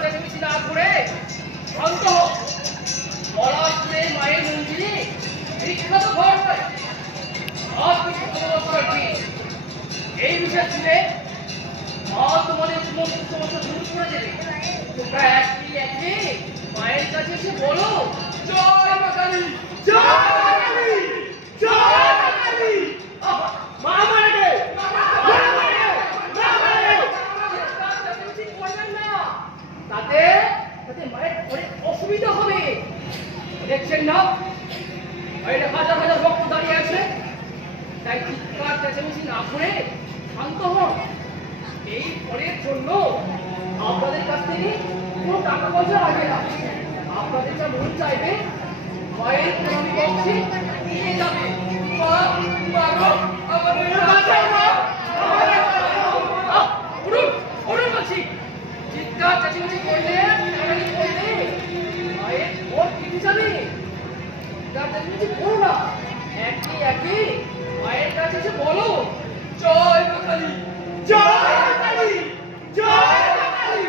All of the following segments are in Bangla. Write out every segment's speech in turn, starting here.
চেঁচামেচি না করে শান্ত হোক। পলাশপুরে মায়ের মন্দিরে বিখ্যাত ঘর হয়। আজ থেকে 15 বছর দিন এই বিষয় শুনে মা তোমাদের সমস্ত সমস্যা দূর করে দেবে। তোমরা একই একই মায়ের কাছে এসে বলো, জয় মা কালী, জয় কালী, জয় কালী। মা মারে, মা মারে, মা মারে। চেঁচামেচি করবেন না, তাতে মায়ের অনেক অসুবিধা হবে। দেখছেন না বাইরে হাজার হাজার ভক্ত দাঁড়িয়ে আছে, তাই চিৎকার চেঁচামেচি না করে শান্ত হন। এই পরের জন্য আপনাদের কাছ থেকে কোনো টাকা পয়সা লাগবে না। আপনাদের যা মন চাইবে মায়ের প্রণামী বক্সে নিয়ে যাবে। চিৎকার চেঁচামেচি করলে মায়ের ভোট কেটে যাবে। করো না, একই একই মায়ের কাছে এসে বলো, জয় মা কালী, জয় মা কালী, জয় মা কালী।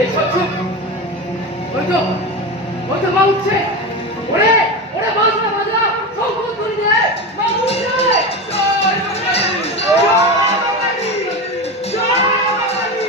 এই সব চুপ। ওই তো মা উঠছে। ওরে ওরে বাজনা বাজনা সব ধরে দে। মা উঠছে। জয় মা কালী, জয় মা কালী, জয় মা কালী।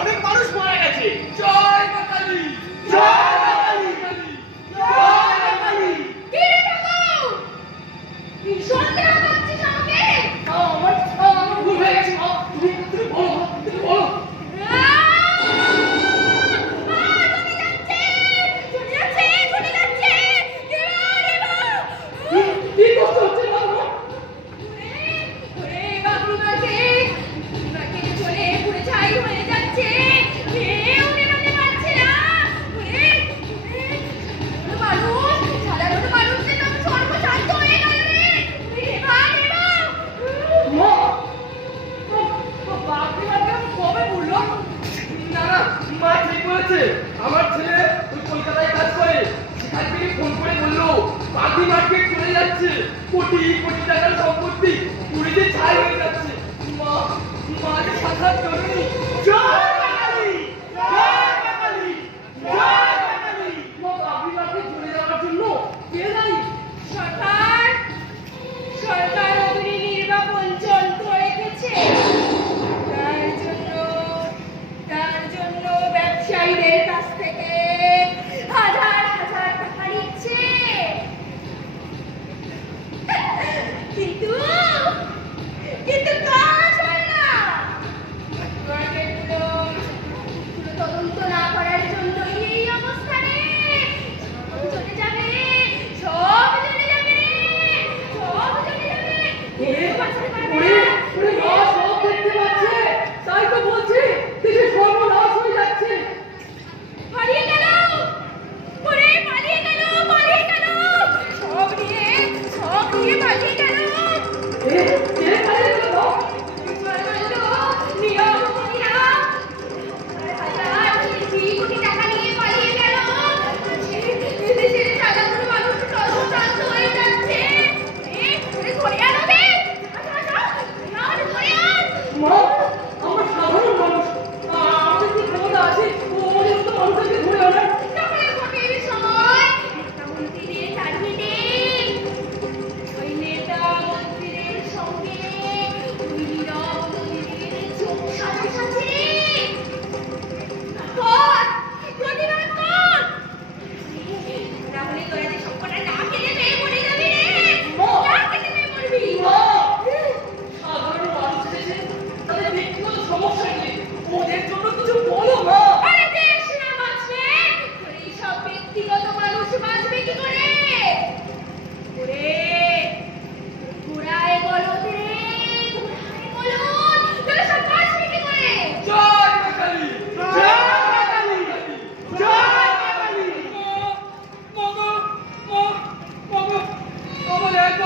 অনেক মানুষ মারা গেছে। জয় মা কালী, জয় মা কালী, জয় মা কালী। সন্দেহ করছিস আমাকে? আমার ভুল হয়ে গেছে। তুমি বলো, তুমি বলো।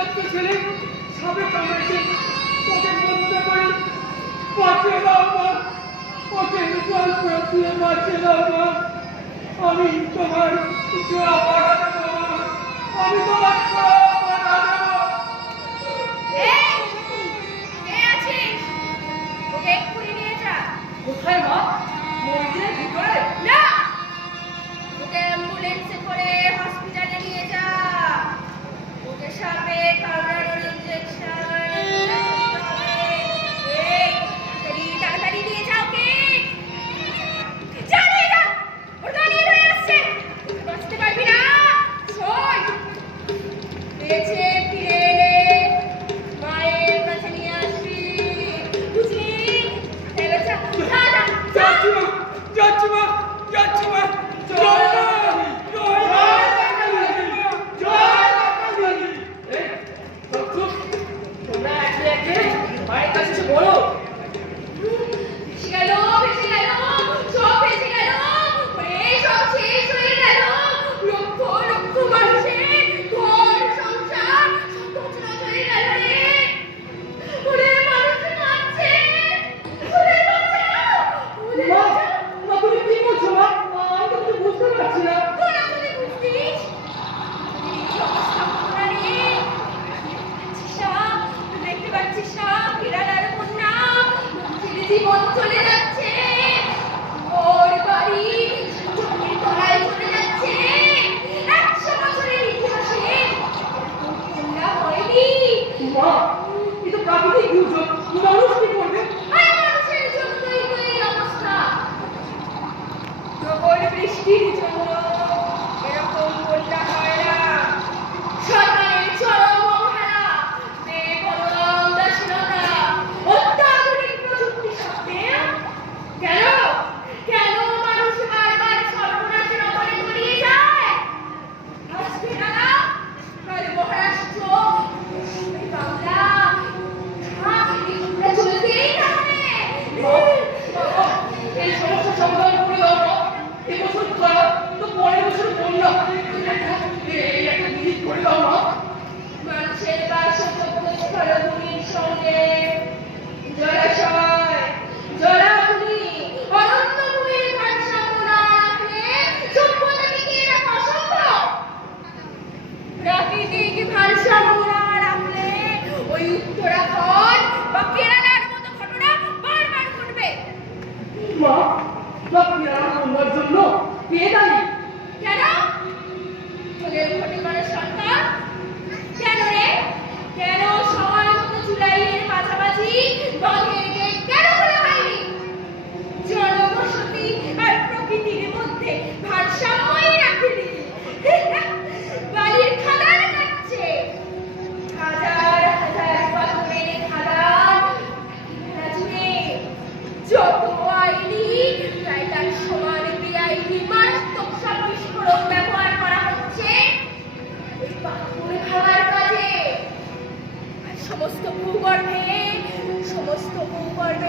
একমাত্র ছেলে সাপে কামড়েছে, ওকে বন্ধ করে বাঁচিয়ে দাও মা, ওকে জল দিয়ে বাঁচিয়ে দাও মা। আমি তোমার জোয়া পড়া দেবো মা, আমি তোমার জোয়া পড়া দেবো। ওকে এক্ষুনি নিয়ে যা। কোথায় মা? মন্দিরের ভিতরে? না, ওকে অ্যাম্বুলেন্সে করে হসপিটালে নিয়ে যা। ওকে সাপে কামড়ানোর ইঞ্জেকশন তাড়াতাড়ি নিয়ে যা ওকে। যা নিয়ে যা, ওর গাড়ি হয়ে আসছে, বাঁচতে পারবি না। শোন, বেঁচে ফিরে এলে মায়ের কাছে নিয়ে আসবি, বুঝলি? এবার যা যা যা। যাচ্ছি মা, যাচ্ছি মা, যাচ্ছি মা। জয় মা, জয় মা, জয় মা। এই, চুপ চুপ। তোমরা একে একে মায়ের কাছে এসে বলো। ভেসে গেল, ভেসে গেল, সব ভেসে গেল, ওরে সব শেষ হয়ে গেল। লক্ষ লক্ষ মানুষের ঘর সংসার সব তছনছ হয়ে গেল রে। ওরে মানুষ মারছে, ওরে বাঁচাও, ওরে মা, বাঁচাও। মা তুমি কি বলছো মা? আমি তো কিছু বুঝতে পারছি না। তোর আসলে বুঝতিস এই অবস্থা করা রে। দেখতে পাচ্ছিস না বিড়ালের কন্যা ছেলে জীবন চলে যাচ্ছে, ওর বাড়ি জমির তলায় চলে যাচ্ছে। 100 বছরের ইতিহাসে এরকম কন্যা হয়নি। মা, এ তো প্রাকৃতিক দুর্যোগ, মানুষ কি করবে? আর মানুষের জন্যই তো এই অবস্থা। প্রবল বৃষ্টির জন্য এরকম বন্যা হয় না। সরকারের চরম অবহেলা, বেপরোয়া উদাসীনতা, অত্যাধুনিক প্রযুক্তি সত্ত্বেও কেন কেন মানুষ বারবার সর্বনাশের অবলে তলিয়ে যায়? আজ কেরালা, কাল মহারাষ্ট্র, এই বাংলা, এগুলো চলতেই থাকবে। বাবা, এই সমস্যার সমাধান করে দাও মা। এবছর খরা তো পরের বছর বন্যা। এই একটা জিনিস করে দাও মা। মানুষের বাসযোগ্য স্থলভূমির সঙ্গে জলাশয়, জলাভূমি, অরণ্যভূমির ভারসাম্য না রাখলে সভ্যতা টিকিয়ে রাখা অসম্ভব। প্রাকৃতিক ভারসাম্য না রাখলে ওই উত্তরাখণ্ড বা কেরালার মতো ঘটনা বারবার ঘটবে। মা, মা পেয়ারা বন্যার জন্য কে দায়ী? কেন? তোদের ভোটে করে সরকার? কেন রে? কেন সময় মতো জুলাইয়ের মাঝামাঝি বাঁধের গেট কেন খোলা হয়নি? জনবসতি আর প্রকৃতির মধ্যে ভারসাম্যই রাখেনি। বালির খাদান কাটছে, হাজার হাজার পাথরের খাদান জুড়ে যত আইনি প্রায় তার সমান বেআইনি মারাত্মক সব বিস্ফোরক ব্যবহার করা হচ্ছে ওই পাথর খাওয়ার কাজে। আর সমস্ত ভূগর্ভে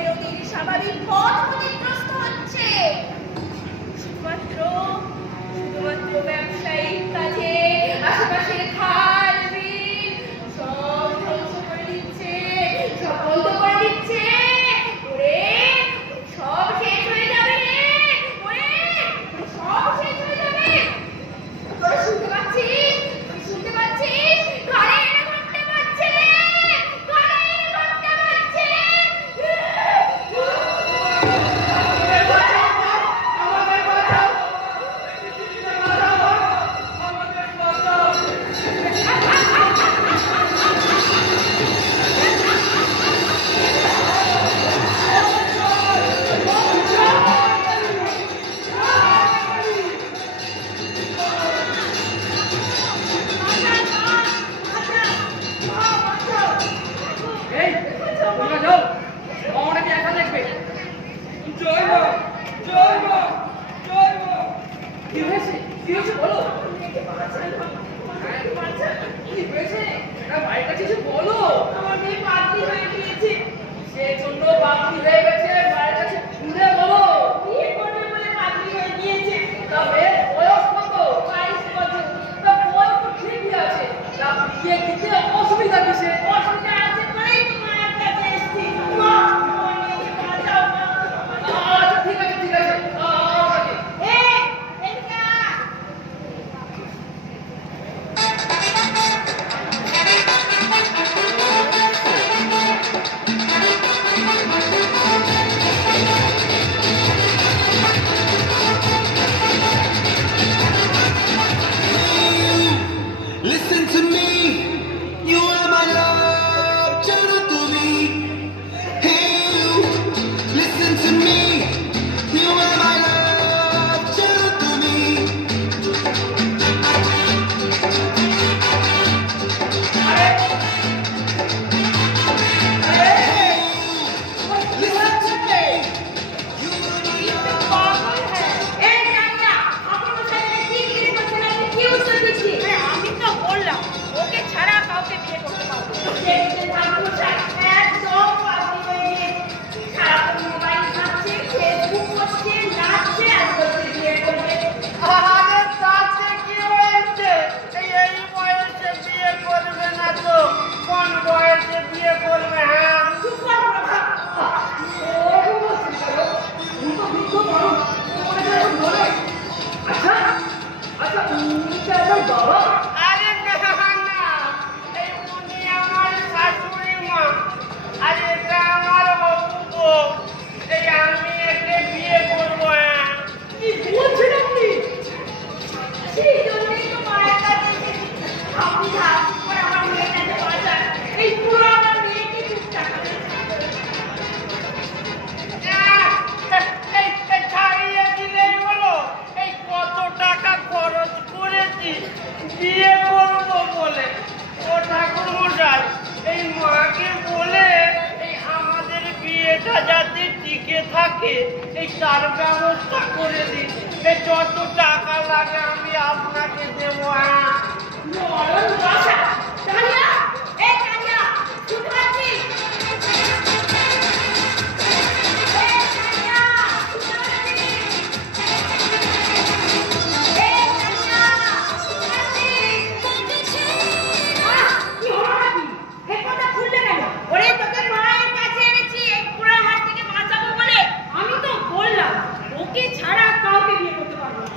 নদীর স্বাভাবিক পথ ক্ষতিগ্রস্ত হচ্ছে। শুধুমাত্র ব্যবসায়িক কাজে আশেপাশের খাল বিল সব ধ্বংস করে দিচ্ছে, সব বন্ধ করে দিচ্ছে। ওরে সব শেষ হয়ে যাবে রে, ওরে সব শেষ হয়ে যাবে। তোরা শুনতে পাচ্ছিস? শুনতে পাচ্ছিস? ঘরে এনে ঘন্টা বাজছে রে, ঘরে এনে ঘন্টা বাজছে। আমাদের বাঁচাও, আমাদের বাঁচাও। এই, তোমরা যাও। আমাকে একা দেখবে। জয় মা, জয় মা, জয় মা। কি হয়েছে? কি হয়েছে বলো। কি হয়েছে? না মায়ের কাছে এসে বলো। আমার মেয়ে পাগলি হয়ে গিয়েছে, সেজন্য বাকি হয়ে গেছে, মায়ের কাছে খুলে বলো। বিয়ে করবে বলে পাগলি হয়ে গিয়েছে। তা মেয়ের বয়স কত? 22 বছর। তা বয়স তো ঠিকই আছে। তা বিয়ে দিতে অসুবিধা টিকে থাকে এই তার ব্যবস্থা করে দিন। এই যত টাকা লাগে আমি আপনাকে দেবো। হ্যাঁ মরণ বাসা কানিয়া, এই কানিয়া শুনতে পাচ্ছিস? এই কানিয়া শুনতে পাচ্ছিস? এই কানিয়া শুনতে পাচ্ছিস? কি হলো নাকি? হেডফোনটা খুললে কেন? ওরে তোকে মায়ের কাছে এনেছি এই পুরার হাত থেকে বাঁচাবো বলে। আমি তো বললাম ওকে ছাড়া কাউকে বিয়ে করতে পারবো না।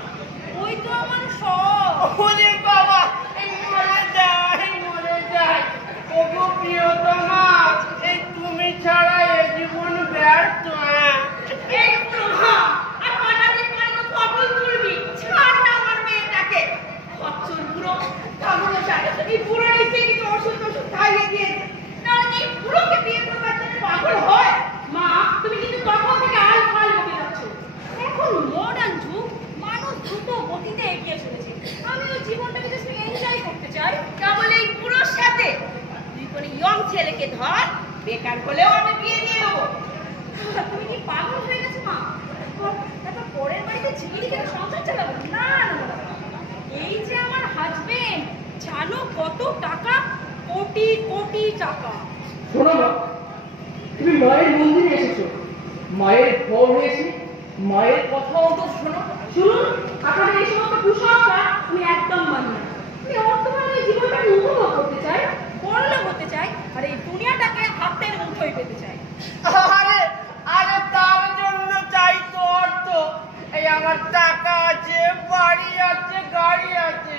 ওই তো আমার সব। ওরে বাবা, এই মরে যায় ওগো প্রিয়তমা, এই তুমি ছাড়া এ জীবন ব্যর্থ। হ্যাঁ এই পুরো আর কটা দিন পরে তো কবল তুলবি। ছাড় না আমার মেয়েটাকে। খচ্চর বুড়ো কামড়ো চায়। এই বুড়ো এসে কি ওষুধ খাইয়ে দিয়েছে। নাহলে এই বুড়োকে বিয়ে করবার জন্য পাগল হয়। মা তুমি কিন্তু তখন থেকে আলফাল বকে যাচ্ছ। এখন মডার্ন যুগ, মানুষ দ্রুত গতিতে এগিয়ে চলেছে। আমি ওই জীবনটাকে জাস্ট এনজয় করতে চাই। কেবল এই বুড়োর সাথে তুই কোনো ইয়ং ছেলেকে ধর, বেকার হলেও আমি বিয়ে দিয়ে দেবো। তুমি কি পাগল হয়ে গেছো মা? তারপর পরের বাড়িতে ঝিলিয়ে কেন সংসার চালাবো? না না না, এই যে আমার হাজবেন্ড, জানো কত টাকা? কোটি কোটি টাকা। শোনো মা, তুমি মায়ের মন্দিরে এসেছো, মায়ের ফল হয়েছে, মায়ের কথা অন্তত শোনো। শুনুন, আপনাদের এই সমস্ত কুসংস্কার আমি একদম মানি না। আমি বর্তমানে এই জীবনটাকে উপভোগ করতে চাই, বড়লোক হতে চাই, আর এই দুনিয়াটাকে হাতের মুঠোয় পেতে চাই। আরে আরে তার জন্য চাই তো অর্থ। এই আমার টাকা আছে, বাড়ি আছে, গাড়ি আছে,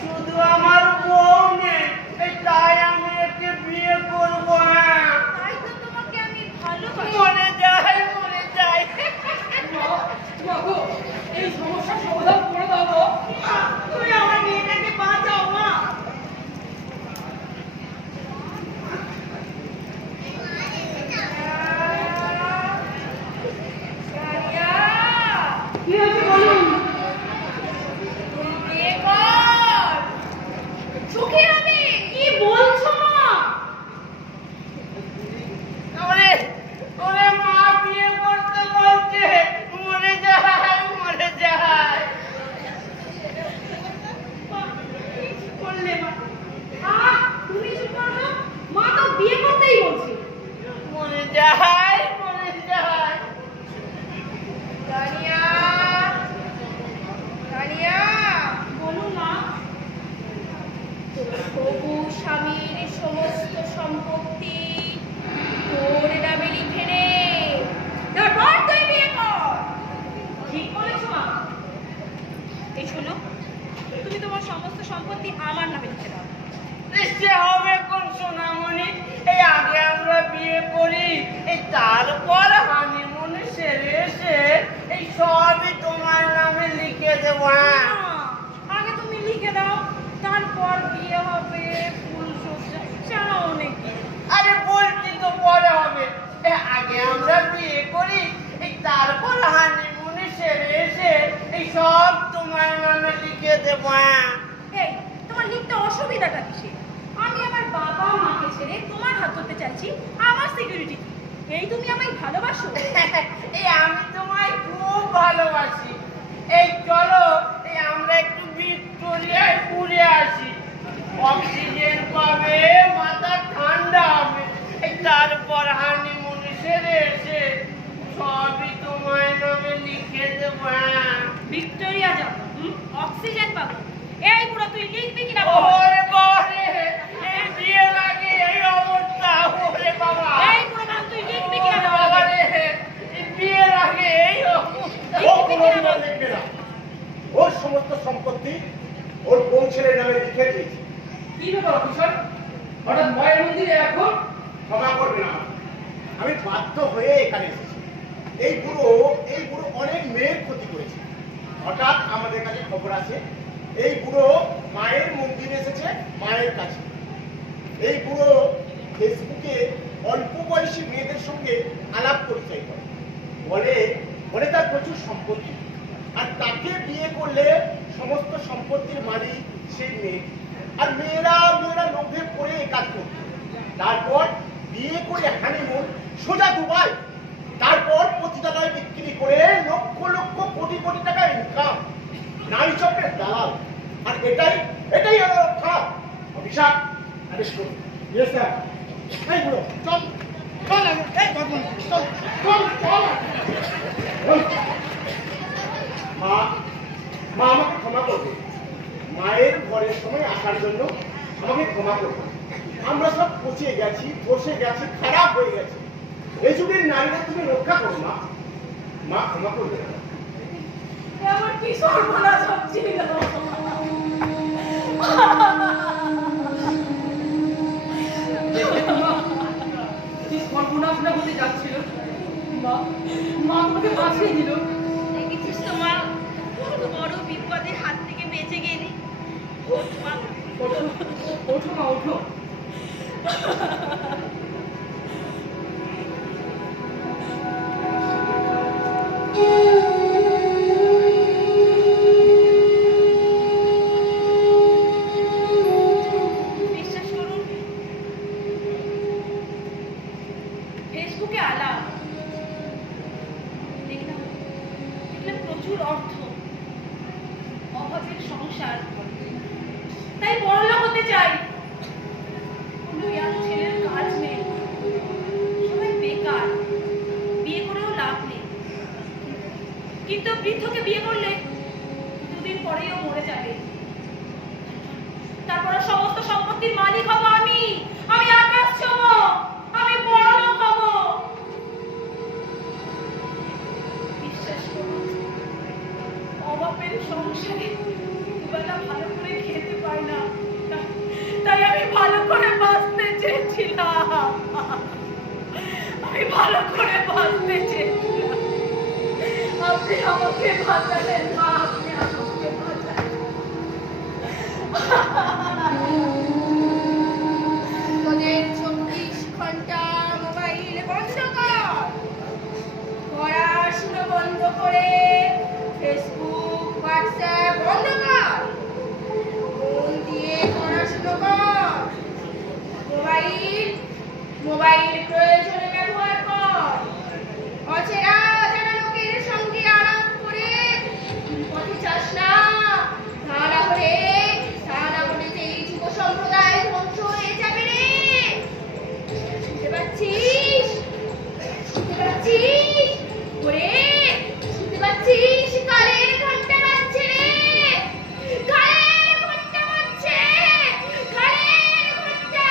শুধু আমার বউ নেই। এই তাই আমি একে বিয়ে করবো। হ্যাঁ তাই তো তোমাকে আমি ভালোবাসি। মরে যাই বাবু, এই সমস্যার সমাধান করে দাও গো। তুমি আমার মেয়েটাকে বাঁচাও মা। কি হয়েছে বলুন? বিয়ে কর, সুখী হবে। কি বলছো মা? ওরে ওরে মা বিয়ে করতে বলছে। মরে যায় করলে মা? তুমি চুপ করো। মা তো বিয়ে করতেই বলছে। মরে যায় রানিয়া, রানিয়া, বলুন মা। প্রভু স্বামীর সমস্ত সম্পত্তি তোর নামে লিখে নে, তারপর তুই বিয়ে কর। ঠিক বলেছো মা। এই শোনো, তুমি তোমার সমস্ত সম্পত্তি আমার নামে লিখে দাও। সে হবে কোন সোনামণি? এই আগে আমরা বিয়ে করি, এই তারপর হানিমুন সেরে এসে এই সবই তোমার নামে লিখে দেবো। হ্যাঁ আগে তুমি লিখে দাও, তারপর বিয়ে হবে, ফুল সজ্জা ছাড়া অনেক কিছু। আরে বলছি তো পরে হবে। আগে আমরা বিয়ে করি, এই তারপর হানিমুন সেরে এসে এই সব তোমার নামে লিখে দেবো। হ্যাঁ এই তোমার লিখতে অসুবিধাটা কিসে? আমি আমার বাবা মাকে ছেড়ে তোমার হাত ধরতে চাইছি, আমার সিকিউরিটি কি? এই তুমি আমায় ভালোবাসো? এই আমি তোমায় খুব ভালোবাসি। এই চলো, এই আমরা একটু ভিক্টোরিয়ায় ঘুরে আসি। অক্সিজেন পাবে, মাথা ঠান্ডা হবে। এই তারপর হানিমুন সেরে এসে সবই তোমার নামে লিখে দেবো। হ্যাঁ ভিক্টোরিয়া যাবো, অক্সিজেন পাবো। এই বুড়ো তুই লিখবি কিনা বল? ওরে বাবারে, এই বিয়ের আগে এই অবস্থা। ওরে বাবা, এই বুড়ো বাবা, তুই লিখবি কিনা বল? বাবারে, এই বিয়ের আগে এই অবস্থা। ও কোনোদিনও লিখবে না। ওর সমস্ত সম্পত্তি ওর বউ ছেলের নামে লিখে দিয়েছে। কি ব্যাপার অফিসার, হঠাৎ মায়ের মন্দিরে এখন? ক্ষমা করবে না, আমি বাধ্য হয়ে এখানে এসেছি। এই বুড়ো অনেক মেয়ের ক্ষতি করেছে। হঠাৎ আমাদের কাছে খবর আছে এই বুড়ো মায়ের মন্দিরে এসেছে, মায়ের কাছে। এই বুড়ো ফেসবুকে অল্প বয়সী মেয়েদের সঙ্গে আলাপ পরিচয় করে, বলে তার প্রচুর সম্পত্তি, আর তাকে বিয়ে করলে সমস্ত সম্পত্তির মালিক সেই মেয়ে। আর মেয়েরা লোভে পড়ে এই কাজ করত। তারপর বিয়ে করে হানিমুন সোজা দুবাই, তার তারপর পতিতালয় বিক্রি করে লক্ষ লক্ষ কোটি কোটি টাকা ইনকাম, নারী চক্রের দালাল। আর এটাই হলো খারাপ। অভিশাপ আদেশ করুন। Yes sir. এই বুড়ো চল চল, এই চল চল চল। মা মা আমাকে ক্ষমা করবে, মায়ের ঘরের সময় আসার জন্য আমাকে ক্ষমা করবে। আমরা সব পচে গেছি, বসে গেছি, খারাপ হয়ে গেছি। এই যুগের নারীরা তুমি রক্ষা করো মা, মা ক্ষমা করবে। আমার কি সর্বনাশ হচ্ছিল। কি সর্বনাশ না হতে যাচ্ছিল। মা মা আমাকে বাঁচিয়ে দিল। দেখেছিস তো মা, কত বড় বিপদের হাত থেকে বেঁচে গেলি। ওঠ মা, ওঠো ওঠো মা ওঠো। বিশ্বাস করুন, ফেসবুকে আলাপ দেখলাম প্রচুর অর্থ, অভাবের সংসার, তাই বড়লোক হতে চাই। কোনো ইয়াং ছেলের কাজ নেই, সবাই বেকার, বিয়ে করেও লাভ নেই। কিন্তু বৃদ্ধকে বিয়ে করলে দুদিন পরেও মরে যাবে। তারপরে সমস্ত সম্পত্তির মালিক হব আমি, আমি আকাশ ছোঁব, আমি বড়লোক হব। বিশ্বাস করুন, অভাবের সংসারে দুবেলা ভালো করে খেতে পাই না, তাই আমি ভালো করে বাঁচতে চেয়েছিলাম। আমি ভালো করে বাঁচতে চেয়েছিলাম। আপনি আমাকে বাঁচালেন মা, আপনি আমাকে বাঁচালেন। তোদের 24 ঘন্টা মোবাইল বন্ধ কর, পড়াশুনো বন্ধ করে ফেসবুক হোয়াটসঅ্যাপ বন্ধ কর, মন দিয়ে পড়াশুনো কর। মোবাইল প্রয়োজনে ব্যবহার কর। অচেনা অজানা লোকের সঙ্গে আলাপ করে পথে যাস না, তা না হলে যে এই যুব সম্প্রদায় ধ্বংস হয়ে যাবে রে। শুনতে পাচ্ছিস? শুনতে পাচ্ছিস? ওরে শুনতে পাচ্ছিস? কালের ঘন্টা বাজছে রে, কালের ঘন্টা বাজছে, কালের ঘন্টা,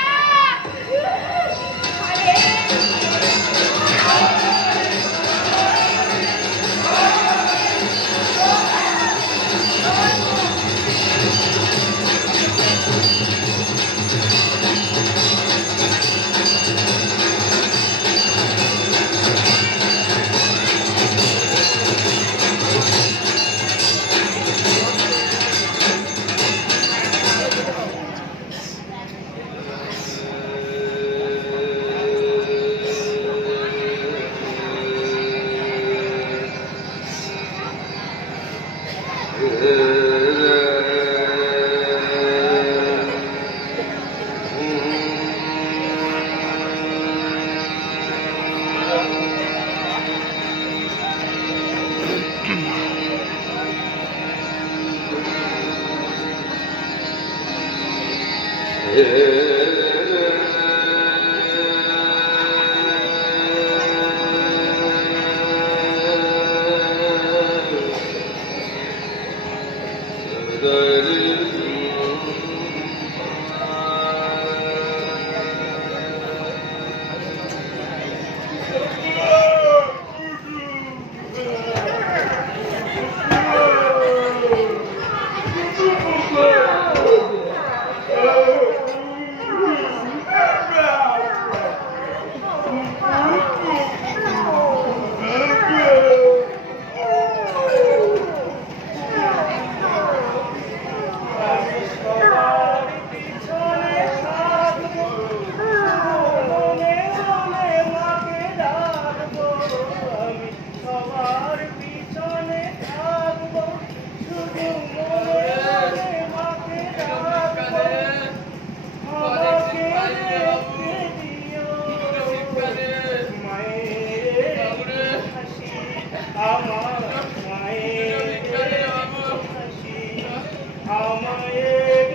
আমায়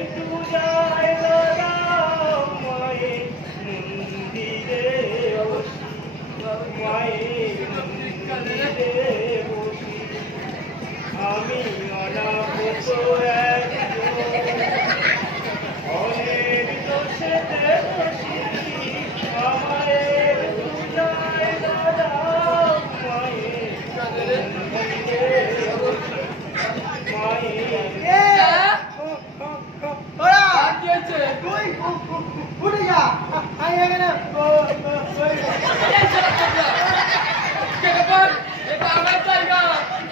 একটু জায়গা দাও মায়ের মন্দিরে বসি, মায়ের মন্দিরে বসি। আমি অনাগত একজন অনেক দোষেতে বসি, আমায় একটু জায়গা দাও মায়ের মন্দিরে বসি, মায়ের। কি হয়েছে? এই ছেলে কোথা? কে ব্যাপার? এটা আমার জায়গা,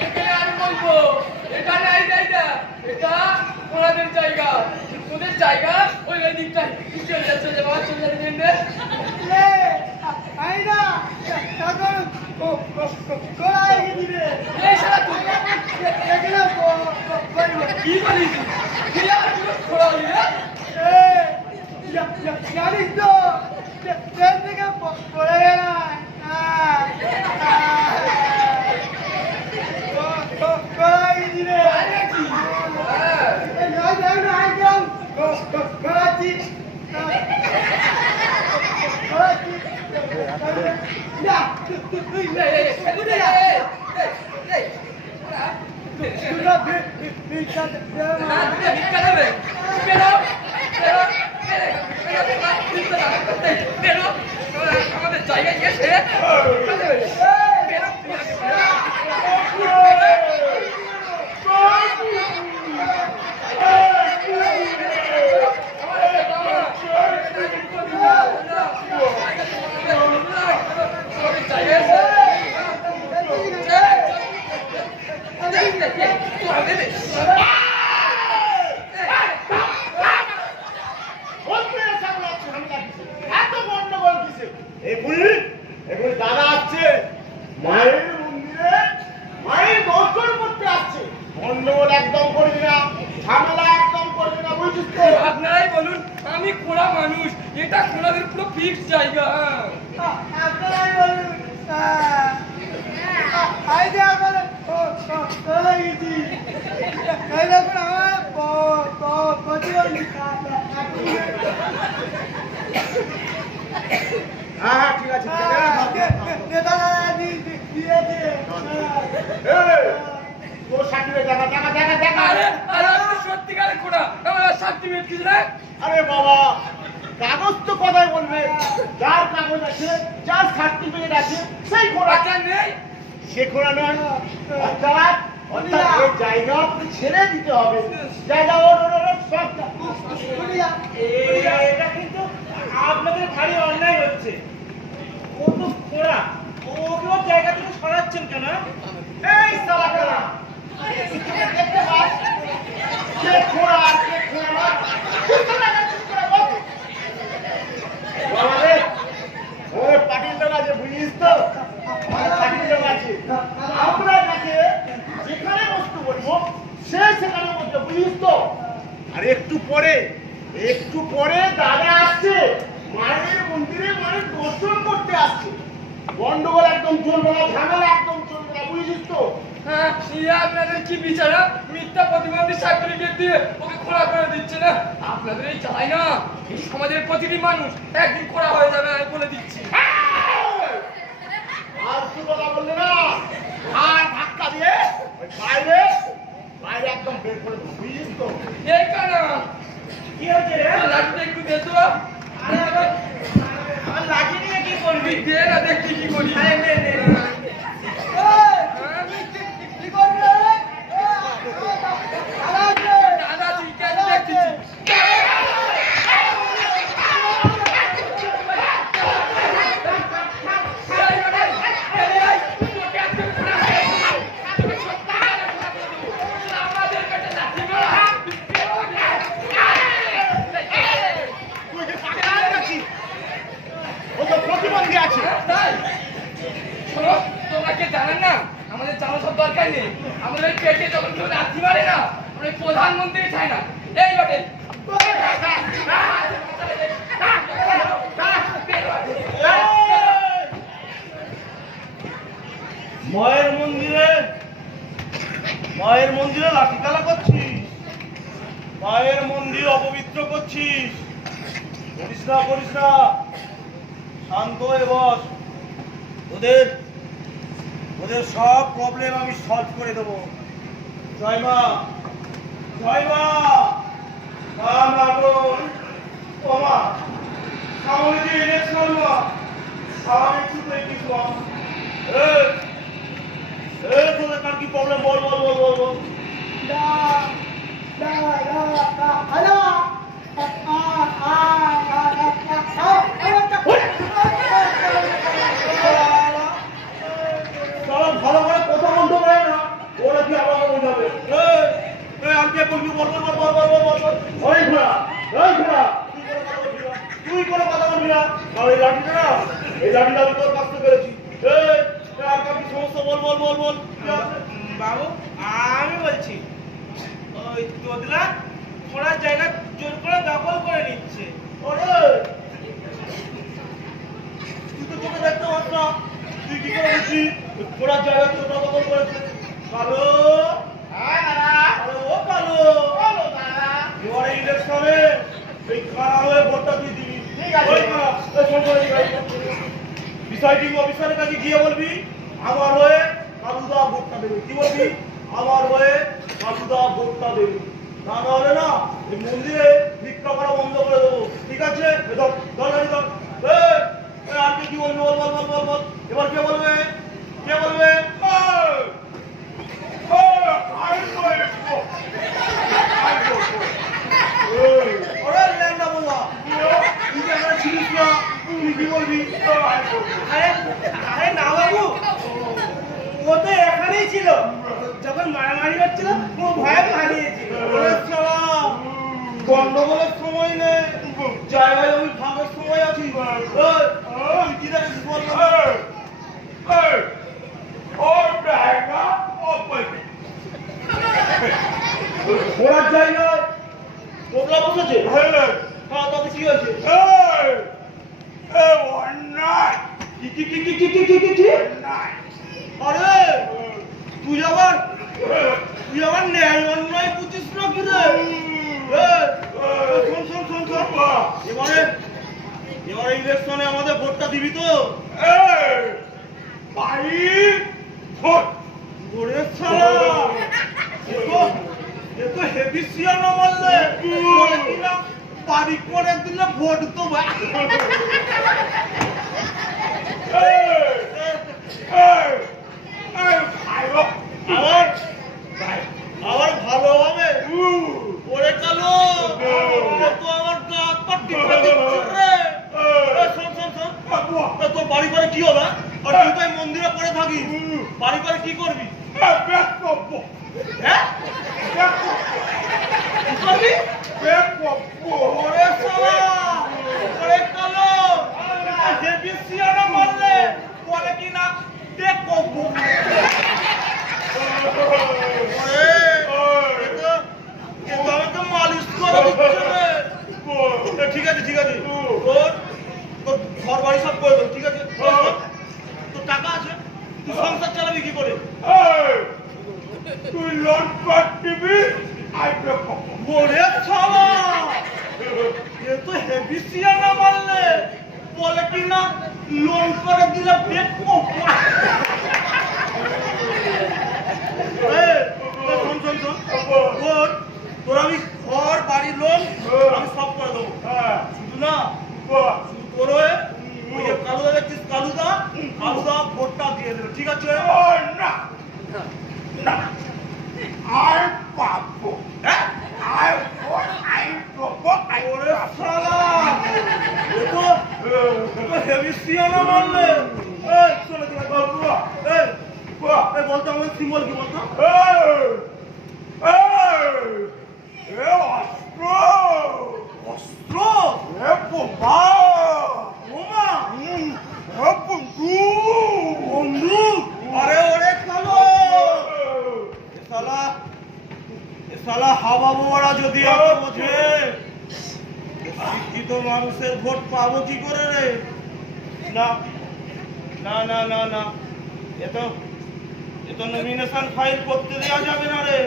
এখানে আমি বলবো। এখানে এই জায়গা, এটা ওনাদের জায়গা। তোদের জায়গা ওই দিকটাই। চলে যা, চলে যা বাবা, চলে যা দিবেন রে। এই শালা তুই কি বলিস? কি আর পুরো খোলা হলি রে? জানিস তো ট্রেন থেকে পড়ে গেলাম। তাই নাকি? হ্যাঁ। এই, এই, এই, এই, ভিক্ষা দেবে? বেরো, বেরো, বেরো, আমাদের জায়গায় গেছে। এত গন্ডগোল কিসে? এগুলি দাদা আসছে মায়ের মন্দিরে, মায়ের দর্শন করতে আসছে। গন্ডগোল একদম করবি না, ঝামেলা একদম করবি না, বুঝছিস তো? আপনারাই বলুন, আমি খোলা মানুষ, এটা খোলাদের পুরো ফিক্স জায়গা। হ্যাঁ হ্যাঁ ঠিক আছে, তোর সার্টিফিকেট দেখা দেখা দেখা দেখা। আরে আরে আপনি সত্যিকারের খোলা, আমার সার্টিফিকেট কিছু না। আরে বাবা, কাগজ তো কথাই বলবে, যার কাগজ আছে, যার সার্টিফিকেট আছে, সেই খোলা। আচ্ছা নেই, সে খোলা নয়। অর্থাৎ এই জায়গা ছেড়ে দিতে হবে। জায়গা ওর সব। এটা কিন্তু আপনাদের ভারী অন্যায় হচ্ছে। ও তো খোড়া, ওকেও জায়গা থেকে সরাচ্ছেন কেন? এই সালা খেলা, দেখতে পাস কে খোলা আর কে খোলা না? তুই তো না ঠিক করে বল। বাবারে, ওই পার্টির লোক আছে, বুঝিস তো? পার্টির লোক আছে। আমরা তাকে যেখানে বস্তু বলবো সে সেখানে বলতে, বুঝিস তো? আর একটু পরে দাদা আসছে মায়ের মন্দিরে, মায়ের দর্শন করতে আসছে। গন্ডগোল একদম চলবে না, ঝামেলা একদম চলবে না, বুঝিস তো? হ্যাঁ, আপনাদের কি বিচারা? মিথ্যা প্রতিবন্ধী সার্টিফিকেট দিয়ে ওকে খোলা করে দিচ্ছে না। আপনাদের এই চাই না, এই সমাজের প্রতিটি মানুষ একদিন খোলা হয়ে যাবে, আমি বলে দিচ্ছি। আর কি কথা বললে না, আর ধাক্কা দিয়ে ওই বাইরে একদম বের করে দেবো, বুঝিস তো? এই কানা, কি হয়েছে রে? লাঠিটা একটু দে তো। আমার লাঠি নিয়ে কি করবি? তুই দে না, দেখি কি করি। আরে নে, নে, নে। দাদা ঠিক আছে, দেখছি। তুই যে কাকে আনতে যাচ্ছিস? ও তো প্রতিবন্ধী আছে। তাই শোনো, তোমরা কে জানেন না, আমাদের জানা সব দরকার নেই। আমাদের পেটে যখন কেউ লাথি মারে না, আমরা প্রধানমন্ত্রী চাই না। এই বটে মায়ের মন্দিরে লাঠি খেলা করছিস? মায়ের মন্দির অপবিত্র করছিস। করিস না, করিস না। শান্ত হয়ে বস। ওদের ওদের সব প্রবলেম আমি সলভ করে দেবো। জয় মা, জয় মা। মা মা গো, ও মা, সামনে যে ইলেকশন মা, আমি একটু দেখিস মা। তোদের কার কি প্রবলেম বল বল বল বল বল। ভালো করে কথা বলতে পারে না, ওরা কি আমাকে বোঝাবে? আর কে বলবি? বল বল বল বল বল বল। ওই ঘোড়া, ওই ঘোড়া, তুই কোনো কথা বলবি না। আর এই লাঠিটা না, এই লাঠিটা আমি তোর কাছ থেকে পেরেছি। আর কি সমস্যা বল বল বল বল। বাবু আমি বলছি ওই তোদলা ঘোড়ার জায়গা জোর করে দখল করে নিচ্ছে। ওরে, তুই তো চোখে দেখতে পাস না, তুই কি করে বুঝছিস ঘোড়ার জায়গা তোর দখল করেছে? কালো, আরে ও কালো, এবারে ইলেকশনে এই খাড়া হয়ে ভোটটা দিয়ে দিবি। ওই খাড়া, এই শোন শোন, এই গাড়ি। প্রিসাইডিং অফিসারের কাছে গিয়ে বলবি আমার হয়ে কালুদা ভোটটা দেবে। কি বলবি? আমার হয়ে কালুদা ভোটটা দেবে। না হলে না এই মন্দিরে ভিক্ষা করা বন্ধ করে দেবো। ঠিক আছে? ধর ধর গাড়ি ধর। আর কে কি বলবে? বল বল বল বল বল। এবার কে বলবে? কে বলবে? ওরে ল্যাংড়া বাবা, তুই তো এখানে ছিলিস না, তুই কি বলবি? আরে আরে না বাবু, ও তো এখানেই ছিল, যখন মারামারি হচ্ছিল ও ভয়ে পালিয়েছিল। ওরে শালা, গন্ডগোলের সময় নেই, জায়গায় আমি ভাগের সময় আছি। তুই কি দেখিস বল না? ঘোড়ার জায়গায় তোতলা বসেছে। হ্যাঁ, তাতে কি হয়েছে? কি কি কি কি কি কি কি কি কি? আরে তুই আবার ন্যায় অন্যায় বুঝিস না কি রে? শোন শোন শোন শোন, এবারে ইলেকশনে আমাদের ভোটটা দিবি তো? ওরে শালা, এ তো হেভি সিয়ানা মারলে। বলে কিনা বাড়ি করে দিলে ভোট দেবো। আমার ভালো হবে। ওরে কালো, এ তো আমার গাছ পাটি পাটি রে। শোন শোন শোন, তোর বাড়ি করে কি হবে? আর তুই তো এই মন্দিরে পড়ে থাকিস, বাড়ি করে কি করবি? হ্যাঁ, কি করবি? ওরে শালা, ওরে কালো, হেভি সিয়ানা মারলে বলে কি না দেখবো। আমাকে মালিশ করে দিচ্ছে রে। ঠিক আছে ঠিক আছে, তোর ঘর বাড়ি সব করে দেবো। ঠিক আছে, তোর টাকা আছে, তুই সংসার চালাবি কি করে? তুই লোন পাঠিবি আইবে ওরে শালা, এ তো হেভি সিয়ানা মারলে বলে কি না লোন করে দিলে দেখবো। শোন শোন শোন, তোর আমি ঘর বাড়ি লোন আমি সব করে দেবো। শুধু না, শুধু তোর হয়ে ওই যে কালুদা দেখছিস, কালুদা ভোটটা দিয়ে দেবে। ঠিক আছে? না না আর পাবো হ্যাঁ? আর পাবো ওরে শালা, এ তো হেভি সিয়ানা মারলে। চলে চলে বলতো আমাদের সিম্বল কি বলতো? অস্ত্র, বোমা, বন্দুক। আরে ওরে কালো, এ শালা হাওয়া বোমারা যদি এত বোঝে, শিক্ষিত মানুষের ভোট পাবো কি করে রে? না না না না না, এ তো নমিনেশন ফাইল করতে দেওয়া যাবে না রে।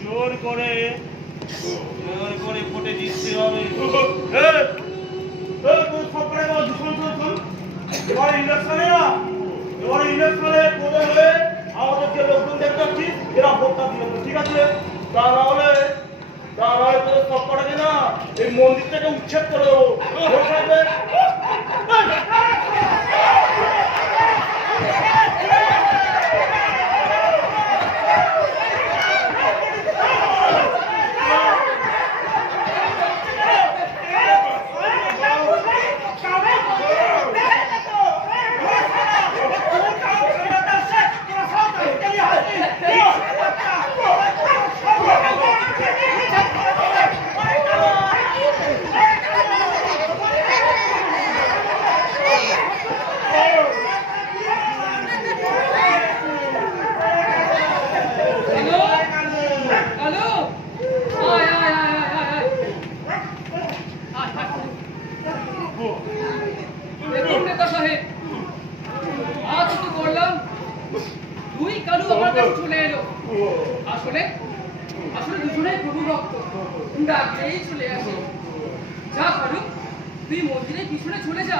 জোর করে তা নাহলে তোদের সব কটাকে না এই মন্দিরটাকে উচ্ছেদ করে দেবো। বসে থাকবে। কালু কালু আয় আয় আয় আয় আয় দেখুন নেতা সাহেব, আজ তো করলাম দুই কালু আমার কাছে চলে এলো। আসলে আসলে দুজনেই প্রভু ভক্ত, ডাকলেই চলে আসে। যা কালু, তুই মন্দিরের পিছনে চলে যা,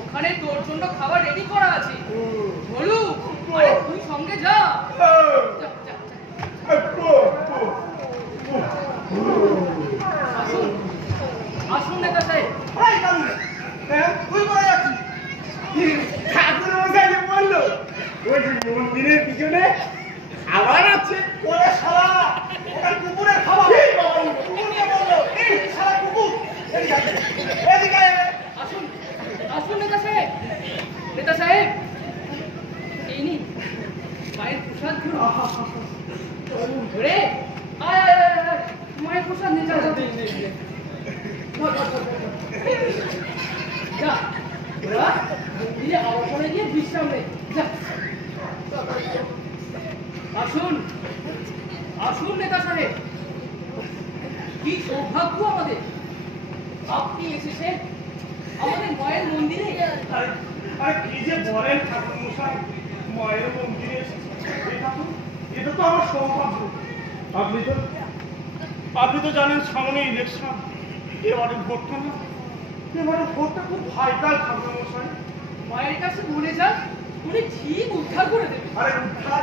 ওখানে তোর জন্য খাবার রেডি করা আছে। বলু, আরে তুই সঙ্গে যা। যা, যা, যা। আসুন আসুন নেতা সাহেব। তুই কোথায় যাচ্ছিস? ঠাকুর মশাই যে বললো ওই যে মন্দিরের পিছনে খাবার আছে। ওরে শালা, ওটা কুকুরের খাবার। কুকুরকে বললো, এই শালা কুকুর। এদিকে আয়, এদিকে আয়। আসুন আসুন নেতা সাহেব। নেতা সাহেব, এই নিন মায়ের প্রসাদ ধরে আয় আয় আয় আয়। মায়ের প্রসাদ নিয়ে যা যা। ধর, ধর, ধর, ধর, ধর। যা ওরা মন্দিরে অবসরে গিয়ে বিশ্রাম নে। যা। আসুন আসুন নেতা সাহেব, কি সৌভাগ্য আমাদের, আপনি এসেছেন আমাদের মায়ের মন্দিরে। আরে কি যে বলেন ঠাকুর মশাই, মায়ের মন্দিরে এসেছে। এটা তো আমার সৌভাগ্য। আপনি তো জানেন সামনে ইলেকশন, এবারে ভোটটা খুব ভাইটাল ঠাকুর মশাই। মায়ের কাছে বলে যান, উনি ঠিক উদ্ধার করে দেবেন। আরে উদ্ধার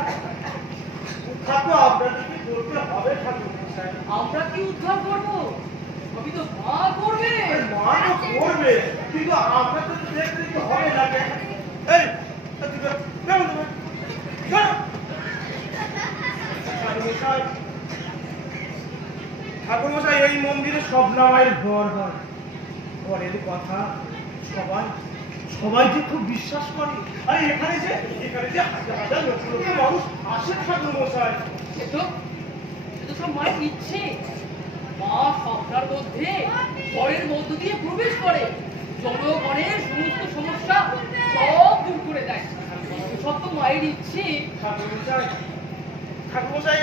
তো আপনাদেরকে করতে হবে ঠাকুর মশাই। আমরা কি উদ্ধার করবো? সবই তো মা করবে। মা তো করবে, কিন্তু আপনাদের তো দেখতে তো হবে না। এই ঠাকুর মশাই, এই মন্দিরে সব নামায় ঘর হয়। ঘরের কথা সবাই যে খুব বিশ্বাস করে। আরে এখানে যে হাজার হাজার লক্ষ লক্ষ মানুষ আসে ঠাকুর মশাই। সে তো সব মায়ের ইচ্ছে। মা সবটার মধ্যে ঘরের মধ্য দিয়ে প্রবেশ করে, জনগণের সমস্ত সমস্যা সব দূর করে দেয়। সব তো মায়ের ইচ্ছে। ঠাকুর মশাই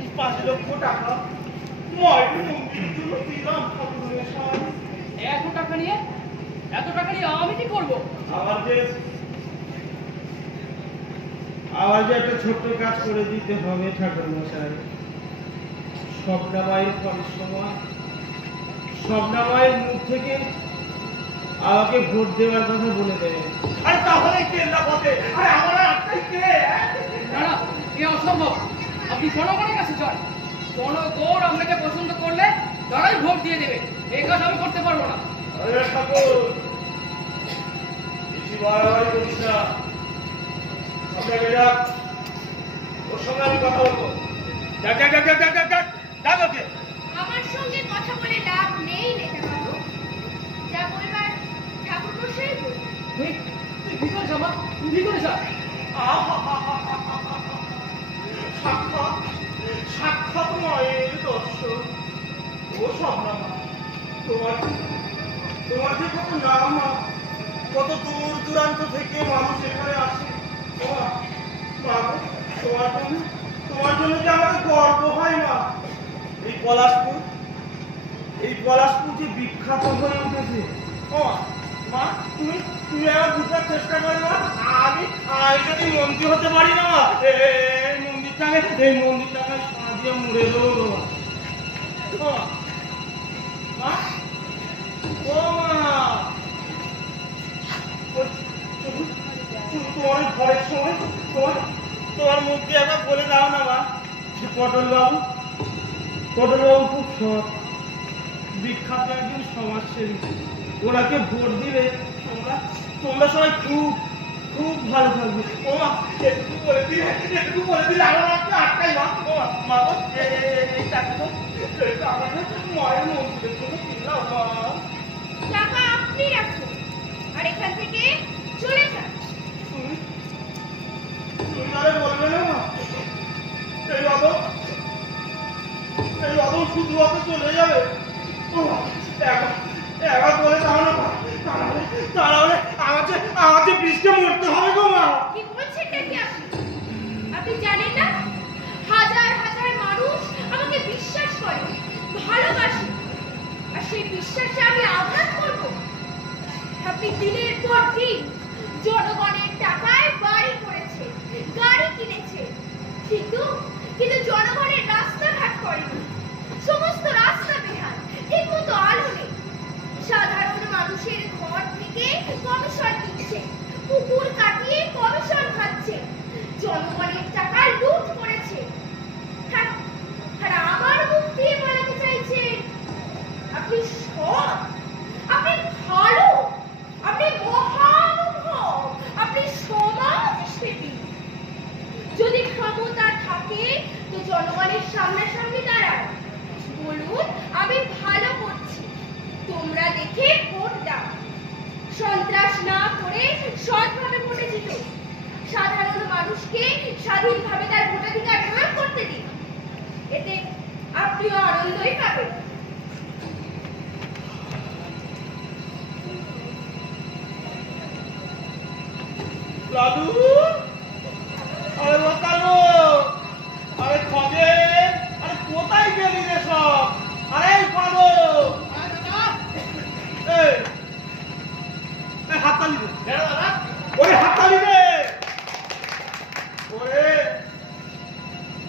এই 5 লক্ষ টাকা মায়ের মন্দিরের জন্য দিলাম ঠাকুর মশাই। এত টাকা নিয়ে আমি কি করবো? আবার যে একটা ছোট্ট কাজ করে দিতে হবে ঠাকুর মশাই। স্বপ্নামায়ের পরের সময় স্বপ্নামায়ের মুখ থেকে আমাকে ভোট দেওয়ার কথা বলে দেবেন। আরে তাহলে কেল্লা পথে, আরে আমার একটাই কে। না না, এ অসম্ভব। আপনি জনগণের কাছে যান, জনগণ আপনাকে পছন্দ করলে তারাই ভোট দিয়ে দেবে। এই কাজ আমি করতে পারবো না। আরে ঠাকুর, বেশি বাড়াবাড়ি করিস না। আপনাকে ডাক, ওর সঙ্গে আমি কথা বলবো। ডাক ওকে। আমার সঙ্গে কথা বলে লাভ নেই নেতাবাবু, যা বলবার ঠাকুর মশাই বলবেন। তুই ভিতরে যা মা, তুই ভিতরে যা। সাক্ষাৎ মায়ের দর্শন। ও স্বপ্নামা, তোমার যে কত নাম, কত দূর দূরান্ত থেকে মানুষ এখানে আসে। তোমার জন্য যে আমাদের গর্ব হয় না। এই পলাশপুর যে বিখ্যাত হয়ে উঠেছে। ও মা, তুমি আমার বুঝার চেষ্টা করো না। আমি যদি মন্ত্রী হতে পারি না, এই মন্দিরটাকে সোনা দিয়ে মুড়ে দেবো। মা, ও মা, তোমার ঘরের সময় তোমার মুখ দিয়ে একবার বলে দাও না মা। পটলবাবু পটলবাবু খুব সৎ, বিখ্যাত একজন সমাজসেবী। ওনাকে ভোট দিলে তোমরা তোমরা সবাই খুব খুব ভালো থাকবে। ও মা, একটু বলে দিলে আমার একটা আটকাই মা। ও মা গো, এই টাকাটা মায়ের মন্দিরের জন্য কিনলাম মা। টাকা আপনি রাখুন আর এখান থেকে চলে যান। তুমি তুমি আরে বলবে না মা, এই অদম শুধু অত চলে যাবে। ও মা, এবার বলে তাহলে আমাকে বৃষ্টি মরতে হবে গো মা। কি বলছেন নাকি আপনি? আপনি জানেন না হাজার হাজার মানুষ আমাকে বিশ্বাস করে, ভালোবাসে, আর সেই বিশ্বাসে আমি আঘাত করব? আপনি দিনের পর দিন জনগণের টাকায় বাড়ি করেছে, গাড়ি কিনেছে, কিন্তু জনগণের রাস্তাঘাট করেনি। সমস্ত রাস্তা বেহাল, ঠিক মতো আলো নেই। সাধারণ মানুষের ঘর থেকে কমিশন নিচ্ছে, পুকুর কাটিয়ে কমিশন খাচ্ছে, জনগণের টাকা লুট করেছে। আর আমার মুখ দিয়ে বলাতে চাইছে আপনি সৎ, আপনি ভালো, আপনি মহানুভব, আপনি সমাজসেবী। যদি ক্ষমতা থাকে তো জনগণের সামনাসামনি দাঁড়ান, বলুন আমি ভালো করছি, তোমরা দেখে ভোট দাও। সন্ত্রাস না করে সৎভাবে ভোটে জিতো, সাধারণ মানুষকে স্বাধীনভাবে তার ভোটাধিকার প্রয়োগ করতে দিন, এতে আপনিও আনন্দই পাবেন। দাদু, আরে ও কালো, আরে খগেন, আরে কোথায় গেলি রে সব? আরে কালো, এই হাততালি দে। ওরে হাততালি দে।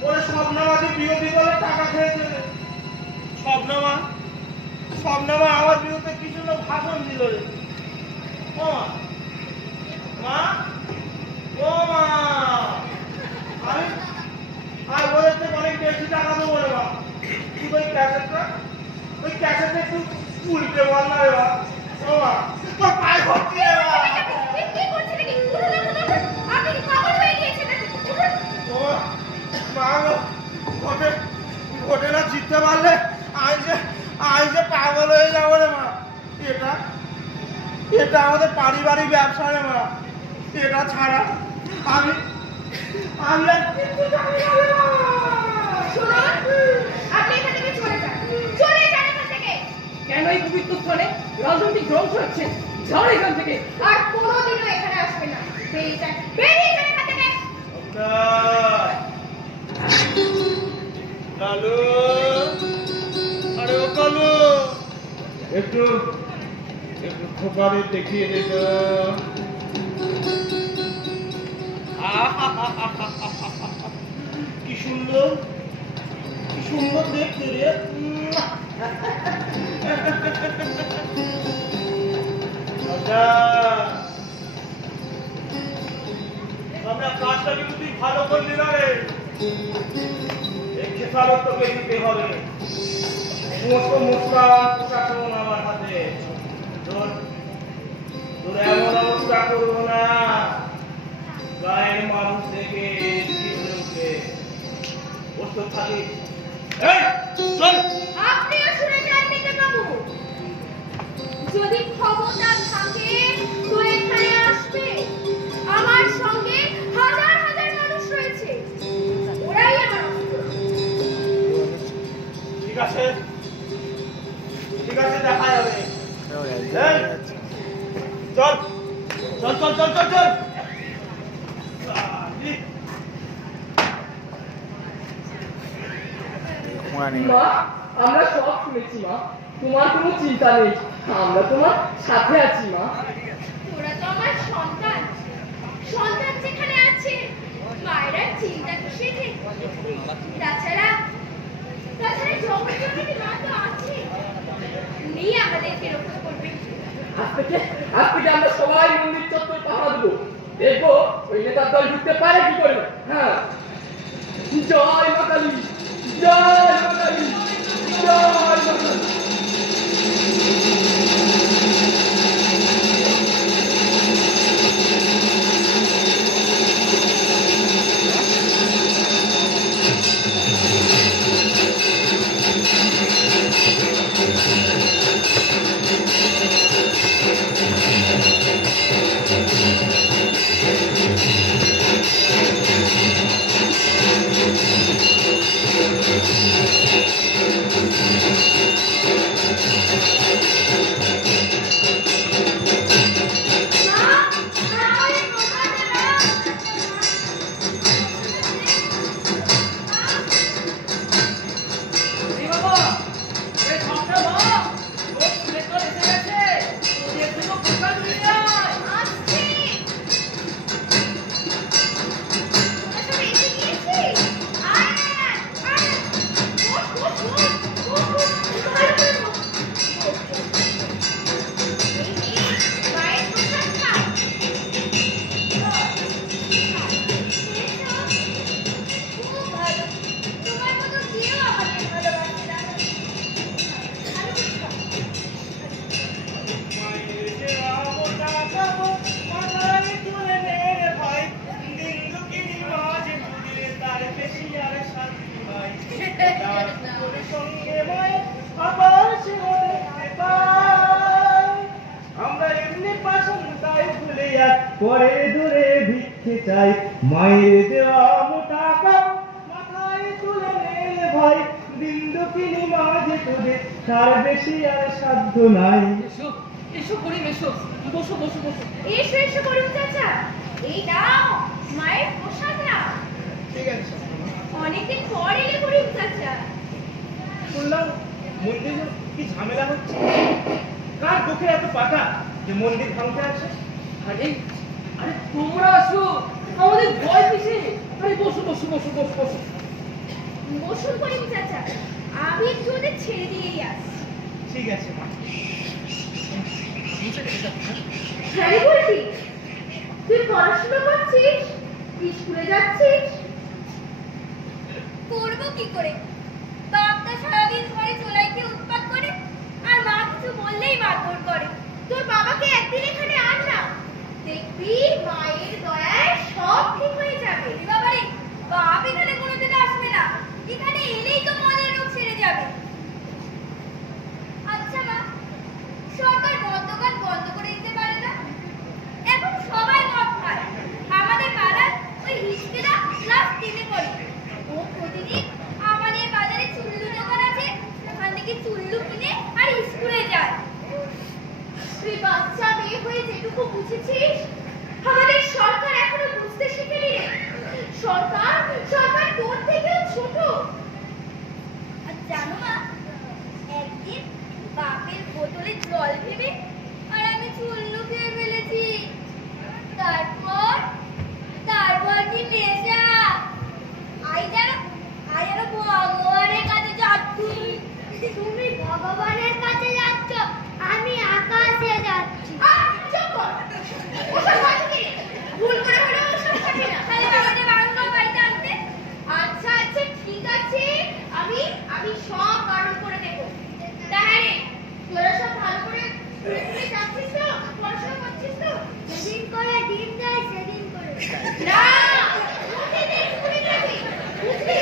ওরে স্বপ্নবাদী বিরোধী দলে টাকা খেয়েছে। স্বপ্নমা আমার বিরুদ্ধে কিছু লোক ভাষণ দিল রে। ও মা, ও মা, আমি ওদের থেকে অনেক বেশি টাকা দেবো রে মা। শুধু ওই ক্যাসেটটা একটু উল্টে বল না রে মা। ও মা, তোর পায়ে ভর্তি রে মা। কি করছেন নাকি? আপনি কি পাগল হয়ে গিয়েছেন নাকি? ও মা গো, ভোটে না জিততে পারলে আমি যে পাগল হয়ে যাবো রে মা। এটা আমাদের পারিবারিক ব্যবসা রে মা। এটা ছাড়া আমি আর কিছু জানি না রে মা। শুনুন, আপনি এখান থেকে চলে যান, এখান থেকে। কেন এই পবিত্র স্থানে রাজনৈতিক ধ্বংস হচ্ছে? যাও এখান থেকে। আর কোনোদিনও এখানে আসবে না। বেরিয়ে যান এখান থেকে। কালু, আরে ও কালু, একটু খোপারে দেখিয়ে দে তো। কি সুন্দর দেখতে রে। আমরা কাজটা কিন্তু তুই ভালো করলি না রে। খেসারত তোকে দিতে হবে। সমস্ত মুসলাম প্রশাসন আমার হাতে। তোর এমন অবস্থা করবো না গায়ের মানুষ থেকে উঠে প্রস্তুত থাকি। আপনিও শুনে যান নিতে বাবু, যদি ক্ষমতা থাকে তো এখানে আসবে। আমার সঙ্গে হাজার হাজার মানুষ রয়েছে, ওরাই আমার অস্ত্র। ঠিক আছে, দেখা যাবে। চল। মা, আমরা সব শুনেছি মা, তোমার কোনো চিন্তা নেই, আমরা তোমার সাথে আছি মা। ওরা তো আমার সন্তান যেখানে আছে মায়েরা চিন্তা কিসের? তাছাড়া জগৎজননী মা তো আছে, উনি আমাদেরকে রক্ষা করবেন। আজ থেকে আমরা সবাই মন্দির চত্বর পাহারা দেবো, দেখবো ওই নেতার দল ঢুকতে পারে কি করে। হ্যাঁ, জয় মা কালী। জয় মাতাজি, জয় মাতাজি। এই বাবা, এই সবটা মা, তোর ছেলে তো এসে গেছে, তোদের জন্য প্রসাদ নিয়ে আয়। আসছি। তোরা সব এসে গিয়েছিস? আয়, আয়, আয়, আয়। বস, বস, বস, বস, বস। ভালো করে বস। এই নে, মায়ের প্রসাদ খা। খুব ভালো। তোমার মতো কেউ আমাদের ভালোবাসে না। ভালো করে খাও। মায়ের দেওয়া মোটা কাপড় মাথায় তুলে নে রে ভাই, দিন দুঃখিনী মাঝে ঘুরে তার বেশি আর শান্তি নাই। তার তোর সঙ্গে মায়ের আবার সে দেখতে পাই। আমরা এমনি পাশন তাই ভুলে যাই, পরে দূরে ভিক্ষে চাই। মায়ের দেওয়া মোটা কাপড় মাথায় তুলে নে রে ভাই, দিন দুঃখিনী মাঝে তোদের তার বেশি আর সাধ্য নাই। এসো, এসো করিম, এসো। বসো, বসো, বসো। এসো এসো করুন চাচা, এই নাও মায়ের প্রসাদ নাও। ঠিক আছে। অনেকদিন পর এলে করুন চাচা। শুনলাম মন্দিরে কি ঝামেলা হচ্ছে, কার দুঃখে এত পাকা যে মন্দির ভাঙতে আসে? আরে, আরে তোমরা আসো, আমাদের ভয় কিসে? আরে বসো, বসো, বসো, বসো, বসো। বসুন করুন চাচা, আমি একটু ওদের ছেড়ে দিয়েই আসছি। ঠিক আছে মা। হ্যাঁ বলছি, তুই পড়াশোনা করছিস, স্কুলে যাচ্ছিস? করবো কি করে, বাপটা সারাদিন ঘরে চোলাই খেয়ে উৎপাত করে, আর মা কিছু বললেই মারধর করে। তোর বাবাকে একদিন এখানে আন না, দেখবি মায়ের দয়ায় সব ঠিক হয়ে যাবে। বাবারে, বাপ এখানে কোনোদিন আসবে না, এখানে এলেই তো মনের রোগ সেরে যাবে। আচ্ছা মা, সরকার মদ দোকান বন্ধ করে দিতে পারে না? এখন সবাই মদ খায়। আমাদের পাড়ার ওই হিচকেরা ক্লাস 3-এ পড়ে, ও প্রতিদিন আমাদের বাজারে চুল্লু দোকান আছে, ওখান থেকে চুল্লু কিনে আর স্কুলে যায়। তুই বাচ্চা মেয়ে হয়ে যেটুকু বুঝেছিস, আমাদের সরকার এখনো বুঝতে শিখেনি রে। সরকার সরকার তোর থেকেও ছোট। আর জানো মা, একদিন বাপের বোতলে জল ভেবে আর আমি চুল্লু খেয়ে ফেলেছি। তারপর কি নেশা। আই জানো ভগবানের কাছে যাচ্ছি। তুমি ভগবানের কাছে যাচ্ছ, আমি আকাশে যাচ্ছি। ভুল করে হলেও ওসব খাবি না, তাহলে আমাদের বাংলা বাড়িতে আনতে। আচ্ছা আচ্ছা ঠিক আছে, আমি সব বারণ করে দেব। তাহলে তোরা সব ভালো করে স্কুলে যাচ্ছিস তো, পড়াশোনা করছিস তো? যেদিন করে ডিম দেয় সেদিন করে না, প্রতিদিন স্কুলে যাবি, বুঝলি?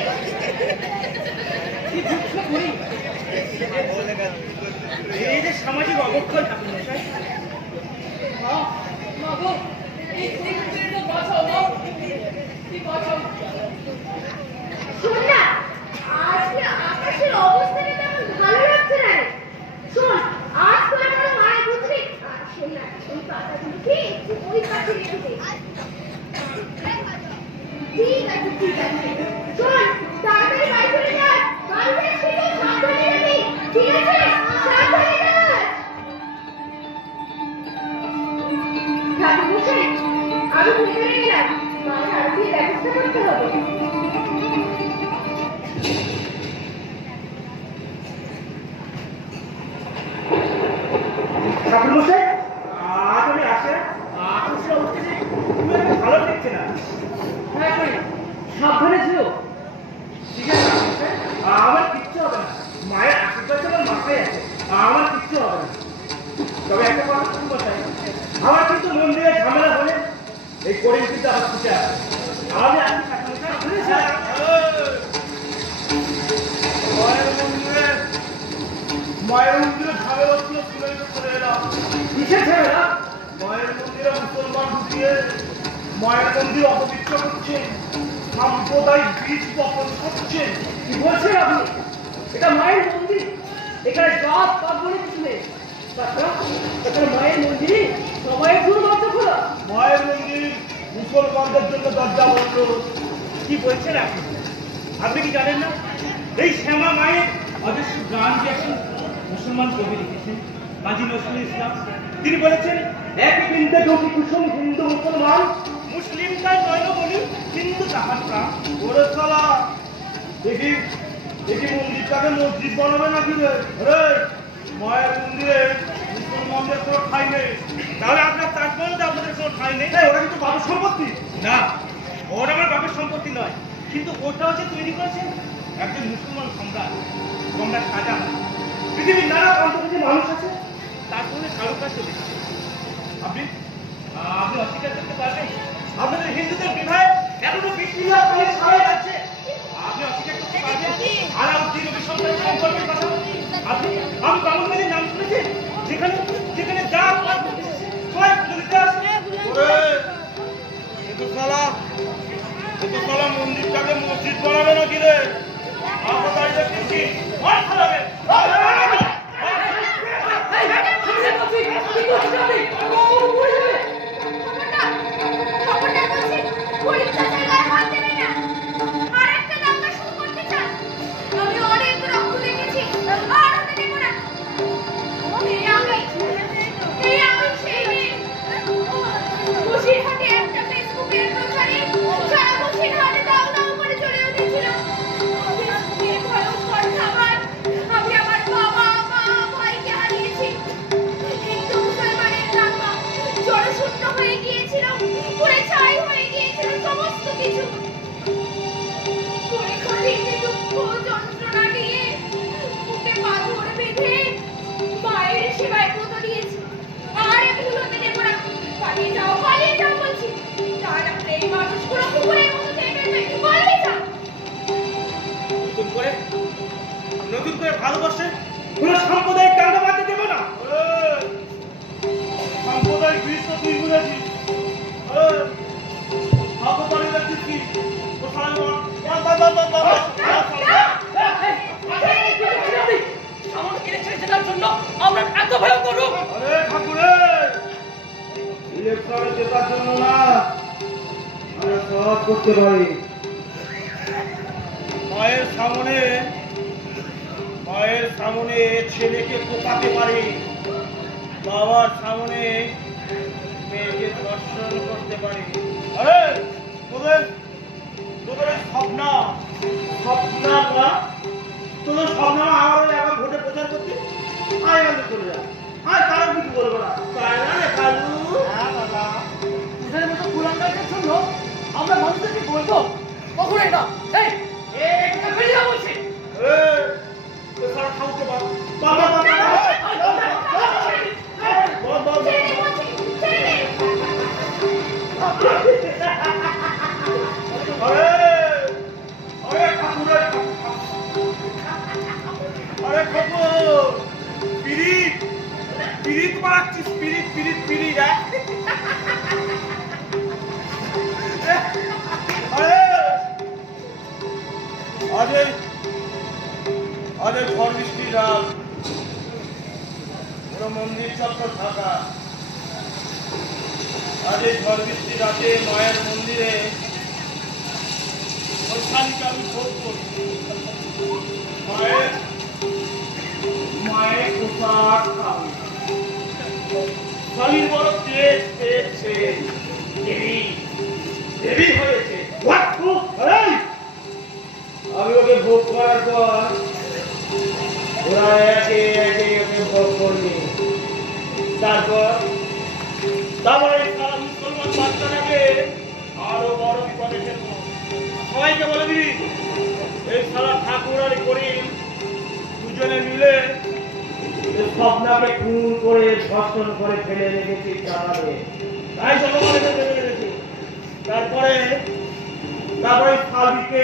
কি বুঝছো করিম? এই যে সামাজিক অবক্ষয় ঠাকুর মশাই, মা, মা গো, এই থেকে তো বাঁচাও, মা। কি বাঁচাও? শোন না, আজকে আকাশের অবস্থাটা তেমন ভালো লাগছে না রে। শোন, আজ তোরা বড় মায়ের বুঝবি, আর সেই পাতাগুলোকে একটু ওই পাশে রেখে দে। ঠিক আছে ঠিক আছে। শোন, তাড়াতাড়ি বাড়ি চলে যা, বাড়িতে এসে সাবধানে যাবি, ঠিক আছে? সাবধানে যাস। ঠাকুর মশাই, আমি ভেতরে গেলাম, মায়ের আরতির ব্যবস্থা করতে হবে। হবে না, মায়ের আশীর্বাদ আমার মাথায় আছে, আমার কিচ্ছু হবে না। তবে একটা কথা শুনুন বসাই, আমার কিন্তু মন্দিরে ঝামেলা হলে এই করিম কিন্তু আবার ছুটে আসে। আমি আজকে মায়ের মন্দিরে ঝামেলা হচ্ছিল, শুনেই তো চলে এলাম। কিসের ঝামেলা? মায়ের মন্দিরে মুসলমান ঢুকিয়ে মায়ের মন্দির অপবিত্র করছে, সাম্প্রদায়িক বীজ বপন করছে। কি বলছেন আপনি? এটা মায়ের মন্দির, এখানে জাত পাত বলে কিছু নেই। তাছাড়া এখানে মায়ের মন্দিরে সময়ের জন্য দরজা খোলা। মায়ের মন্দির মুসলমানদের জন্য দরজা বন্ধ। কি বলছেন আপনি? আপনি কি জানেন না এই শ্যামা মায়ের অজস্র গান যে একজন মুসলমান কবি লিখেছেন, কাজী নজরুল ইসলাম, তিনি বলেছেন, এক বিন্দে ঢোকি কুসুম হিন্দু মুসলমান, মুসলিম তাই নয় বলি হিন্দু তাহার প্রাণ। ওরে সালা, দেখি দেখি মন্দিরটাকে মসজিদ বানাবে নাকি রে? মায়ের মন্দিরে মুসলমানদের কোনো ঠাঁই নেই। তাহলে আপনার তাজমহলে আপনাদের কোনো ঠাঁই নেই? ওটা কিন্তু বাবার সম্পত্তি না, ওটা আমার বাবার সম্পত্তি নয়, কিন্তু ওটা হচ্ছে তৈরি করেছেন একজন মুসলমান সম্রাট, সম্রাট শাহজাহান। পৃথিবীর নানা প্রান্ত থেকে মানুষ আছে, তার সঙ্গে কারুকার্য দেখছে। আপনি আপনি অস্বীকার করতে পারবেন আপনাদের হিন্দুদের বিধায় এখনো বিক্রিয়ার ফলে সারা যাচ্ছে? আপনি অস্বীকার করতে পারবেন আলাউদ্দিন অভিসম্পাদক সম্পর্কের কথা? আপনি আমি বাংলাদেশের নাম শুনেছেন, যেখানে যেখানে যা সবাই পুজো দিতে আসে। মন্দিরটাকে মসজিদ বানাবে নাকি রে? আমরা দাঁড়িয়ে দেখছি মার খাবে। নতুন করে ভালোবাসে কোনো সাম্প্রদায়িক কাণ্ড বাঁধতে দেবো না। সাম্প্রদায়িক বীজ তো তুই বুঝেছিস, কি আমরা এত ভয় করব? আরে ঠাকুরের ইলেকশনে জেতার জন্য না, আমরা সব করতে পারি। মায়ের সামনে ছেলেকে কোপাতে পারি, বাবার সামনে মেয়েকে ধর্ষণ করতে পারি। আরে তোদের স্বপ্ন না, তোদের স্বপ্ন আমার এলাকা ভোটে প্রচার করতে আয় আমাদের চলে যা, আয় কারো কিছু বলবো না, তাই না রে কালু? হ্যাঁ দাদা, তোদের মতো কুলাঙ্গারের জন্য আমরা মানুষদেরকে বলবো কখনোই না। এই বেরিয়ে বলছি। আজ ঝড় বৃষ্টির রাত, পুরো মন্দির চত্বর ফাঁকা। আজ এই ঝড় বৃষ্টির রাতে মায়ের মন্দিরে আমি ভোগ করছি। মায়ের পোশাক খাবো, স্বামীর বড় তেজ পেয়েছে, দেবী হয়েছে। আমি ওকে ভোগ করার পর ওরা একে একে ওকে ভোগ করবে। তারপর সারা মুসলমান বাচ্চাটাকে আরো বড় বিপদে ফেলবো। সবাইকে বলে দিবি এই সারা ঠাকুর আর করিম স্বপ্নাকে খুন করে ধর্ষণ করে ফেলে রেখেছি চালাবে, তাই জনগণকে ফেলে রেখেছি। তারপরে ফাবিকে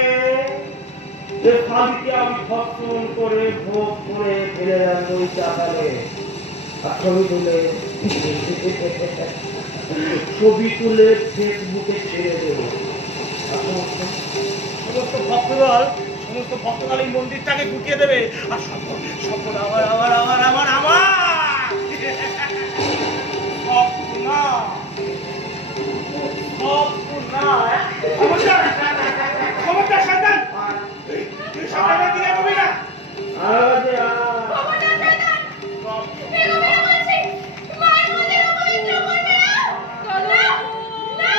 আমি ধর্ষণ করে ভোগ করে ফেলে রাখবো ওই চালাবে। ছবি তুলে ফেসবুকে ছেড়ে দেবো। সমস্ত ভক্তদল এই মন্দিরটাকে ঢুকিয়ে দেবে। আর সব আমার খবরদার সন্তান, তুই সন্তানের দিকে কবি না। খবরদার শয়তান! এগোবে না বলছি! মায়ের মন্দিরে অপবিত্র করবে না! না! না!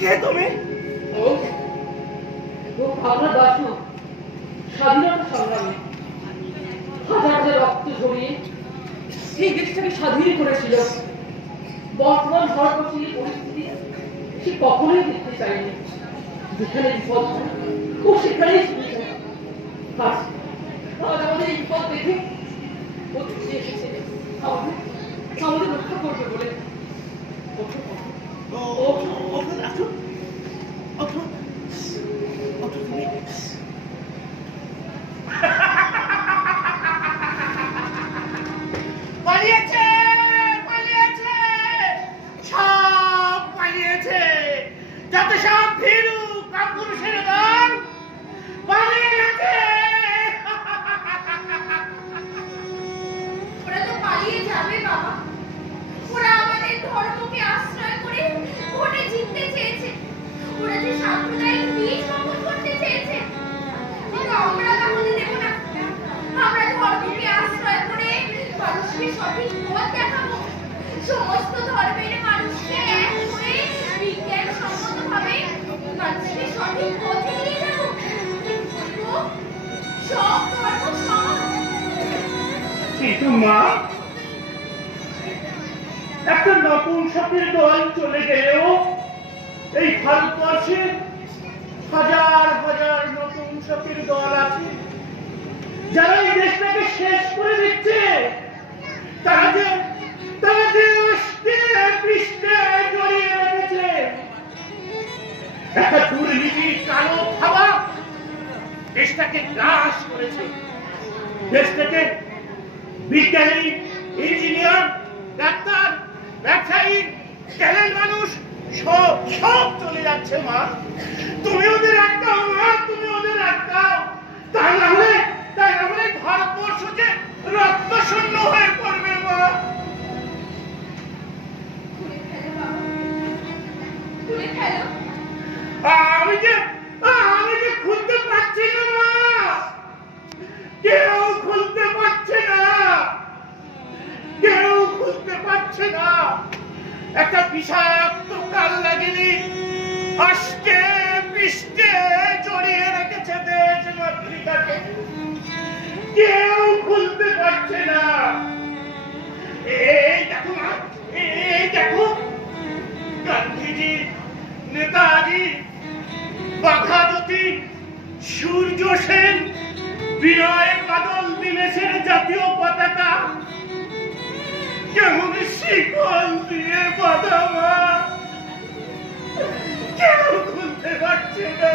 কে তুমি? ও ভাবনা দাসু, স্বাধীনতা সংগ্রামী, হাজার হাজার রক্ত ঝরিয়ে এই দেশটাকে স্বাধীন করেছিল। বর্তমান ভারতবর্ষের পরিস্থিতি সে কখনোই দেখতে চায়নি। যেখানে বিপদ ও সেখানেই শুনে যায়। আজ আমাদের এই বিপদ দেখে ও ছুটে এসেছে আমাদের রক্ষা করবে বলে। পালিয়েছে, পালিয়েছে, সব পালিয়েছে। যত সব ভীরু কাপুরুষের দল পালিয়েছে। ওরা তো পালিয়ে যাবে বাবা। ওরা আমাদের ধর্মকে আশ্রয় করে ভোটে জিততে চেয়েছে। ওরা যে সাম্প্রদায়িক বীজ বপন করতে চেয়েছে, কিন্তু আমরা তা হতে দেব না। আমরা ধর্মকে আশ্রয় করে মানুষকে সঠিক পথ দেখাবো। সমস্ত ধর্মের মানুষকে এক হয়ে বিজ্ঞানসম্মতভাবে মানুষকে সঠিক পথে নিয়ে যাবো। সব ধর্ম সমান। কিন্তু মা, একটা নপুংসকের দল চলে গেলেও এই ভারতবর্ষে হাজার হাজার নপুংসকের দল আছে যারা এই দেশটাকে শেষ করে দিচ্ছে। তারা যে অষ্টে পৃষ্ঠে জড়িয়ে রেখেছে। একটা দুর্নীতির কালো থাবা দেশটাকে গ্রাস করেছে। দেশ থেকে বিজ্ঞানী, ইঞ্জিনিয়ার, ডাক্তার, ব্যবসায়ী, ট্যালেন্ট মানুষ সব সব চলে যাচ্ছে মা। তুমি ওদের আটকাও মা, তুমি ওদের আটকাও। তাই না হলে ভারতবর্ষ যে রক্ত শূন্য হয়ে পড়বে মা। খুলে ফেলো। আমি যে খুলতে পারছি না মা, কেউ খুলতে পারছে না, কেউ খুলতে পারছে না। একটা বিষাক্ত কাল লাগেনি আষ্টে পৃষ্ঠে জড়িয়ে রেখেছে দেশ মাতৃকাকে, কেউ খুলতে পারছে না। এই দেখো না, এই দেখো গান্ধীজি, নেতাজি, বাঘাযতীন, সূর্য সেন, বিনয় বাদল দীনেশের জাতীয় পতাকা কেমন শিকল দিয়ে বাঁধা মা, কেউ খুলতে পারছে না,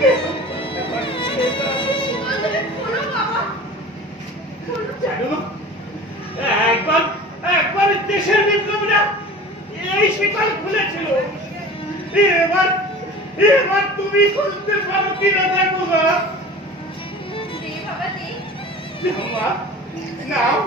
কেউ খুলতে পারছে না। শিকল ধরে খোলো বাবা, খোলো। জানো একবার দেশের বিপ্লবীরা এই শিকল খুলেছিল, এবার তুমি খুলতে পারো কিনা দেখো মা। দে বাবা দে। দেখো মা, নাও।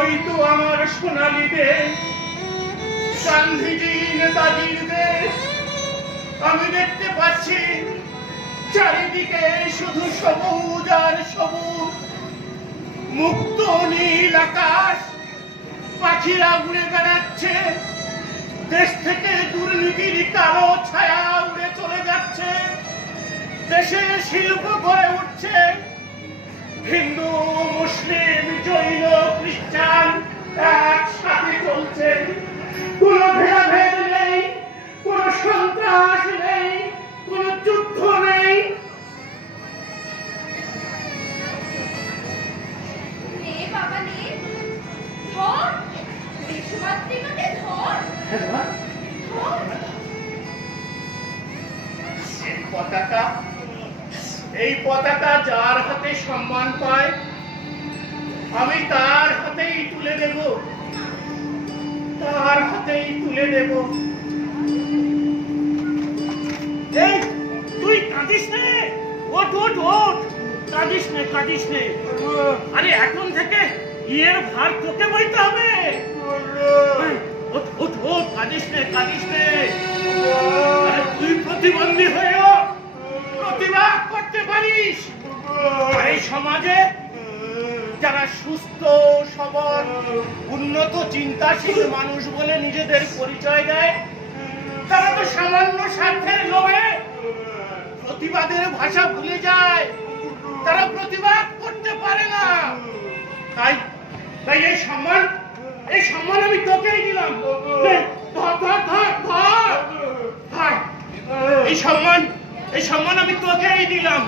ওই তো আমার সোনালী দেশ, গান্ধীজি, নেতাজির দেশ। আমি দেখতে পাচ্ছি চারিদিকে শুধু সবুজ আর সবুজ, মুক্ত নীল আকাশ, পাখিরা উড়ে বেড়াচ্ছে। দেশ থেকে দুর্নীতির কালো ছায়া উড়ে চলে যাচ্ছে। দেশে শিল্প গড়ে উঠছে। হিন্দু, মুসলিম, জৈন, খ্রিস্টান একসাথে চলছে। কোনো ভেদাভেদ নেই, কোনো সন্ত্রাস নেই, কোনো যুদ্ধ নেই। নে বাবা নে, ধর। দেশমাতৃকাকে ধর, ধর। এই পতাকা যার হাতে সম্মান পায় আমি তার হাতেই তুলে দেব, তার হাতেই তুলে দেব। এই তুই কাঁদিস নে, ওঠ ওঠ ওঠ, কাঁদিস নে কাঁদিস নে। আরে এখন থেকে ইয়ের ভার তোকে বইতে হবে। ওঠ ওঠ ওঠ, কাঁদিস নে কাঁদিস নে। আরে তুই প্রতিবন্ধী হয়েও প্রতিবাদ করতে পারিস। এই সমাজে যারা সুস্থ, সবল, উন্নত চিন্তাশীল মানুষ বলে নিজেদের পরিচয় দেয়, তারা তো সামান্য স্বার্থের লোভে প্রতিবাদের ভাষা ভুলে যায়। তারা প্রতিবাদ করতে পারে না। তাই এই সম্মান আমি তোকেই দিলাম। ধর ধর ধর ধর, এই সম্মান আমি তোকেই দিলাম।